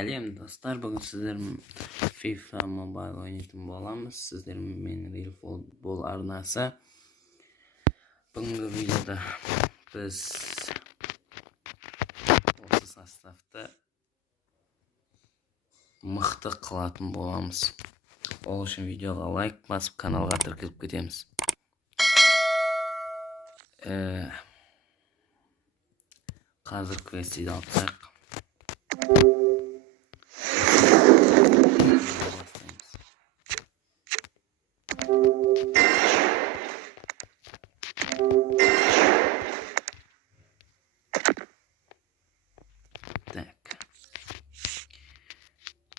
Сәлем достар, бүгін сіздермен FIFA Mobile ойнайтын боламыз. Сіздермен мен Real Football арнасы. Бүгінгі видеода біз осы составты мықты қылатын боламыз. Ол үшін видеоға лайк басып, каналға тіркеліп кетеміз. Қазір квестиді алсақ.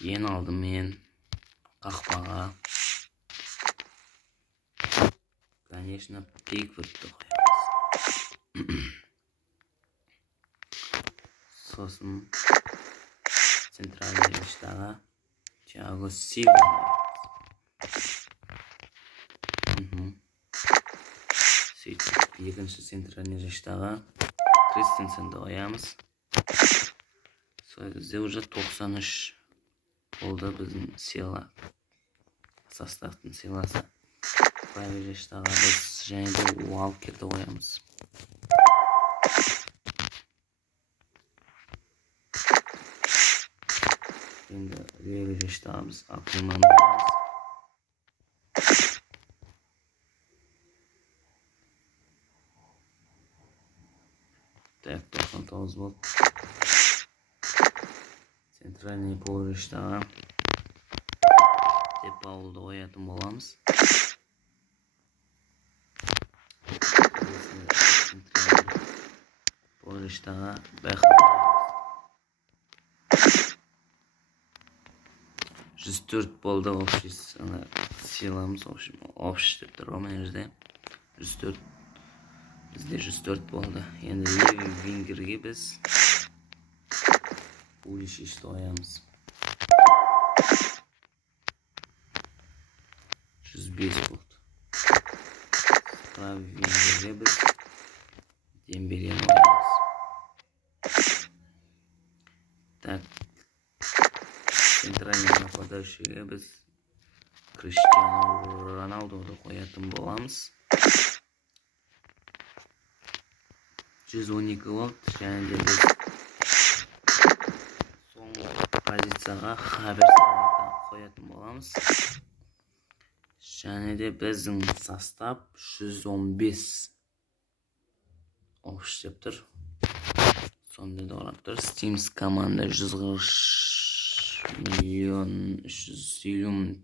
Ең алдымен қақпаға, конечно, Пикфордты қоямыз. Сосын центральный жақтағы Thiago Silva. Сөйтіп, екінші центральный жақтағы Кристенсенді қоямыз. Сол кезде уже 93 болды біздің сила, составтың силасы. Правый жақтағы біз және де Уалкерді қоямыз. Енді левый жақтағы біз Акиманды қоямыз. Так, 99 болды. Центральный пол жақтағы Депаулды қоятын боламыз. Пол жақтағы Бэхам. 104 болды общий силамыз, общий деп тұр ғой мына жерде. 104. Бізде 104 болды. Енді левый вингерге біз Пулишичті қоямыз. 105 болды. Правый вингерге біз Дембелені қоямыз. Так, центральный нападающийге біз Криштиану Роналдуды қоятын боламыз. 112 болды. Және де біз соңғы позицияға Хаверсті қоятын боламыз. Және де біздің состав 115 общий деп тұр. Сонда да орап тұр. Steams команда 140.350.000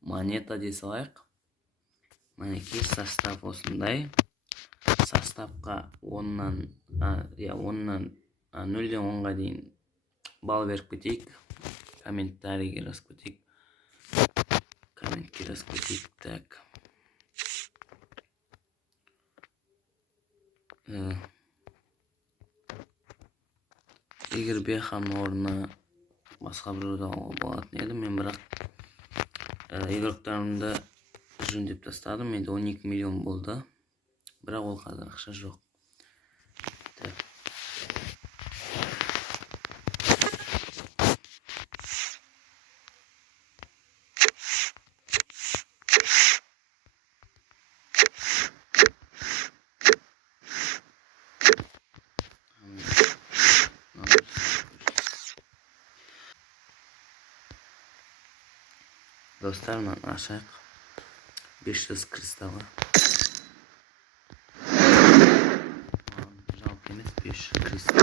монета дей салайық. Мінекей состав осындай. Составқа 0-ден 10-ға дейін бал беріп кетейік. Комментарийге жазып кетейік. Комментке жазып кетейік. Так. Егер Бэхамның орнына басқа біреуді алуға болатын еді, мен бірақ игроктерімді жөндеп тастадым. Менде 12 миллион болды. Бірақ ол қазір ақша жоқ. Так. Достар, мынаны ашайық. 500 кристаллы. Жалко емес, 500 кристалл.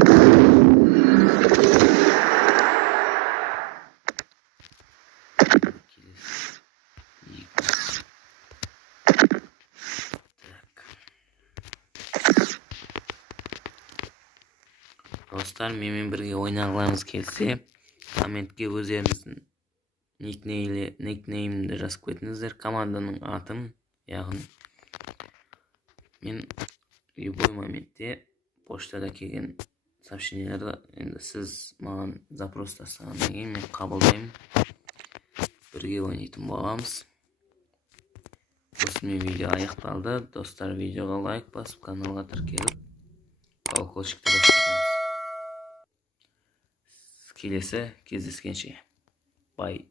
Достар, менімен бірге ойнағыларыңыз келсе, комментке өздеріңіздің никнеймді жазып кетіңіздер. Команданың атын, яғни мен любой моментте поштада келген сообщениелерді енді сіз маған запрос тастағаннан кейін мен қабылдаймын. Бірге ойнайтын боламыз. Осымен видео аяқталды. Достар, видеоға лайк басып, каналға тіркеліп, колокольчикті басып Келесі кездескенше. Бай.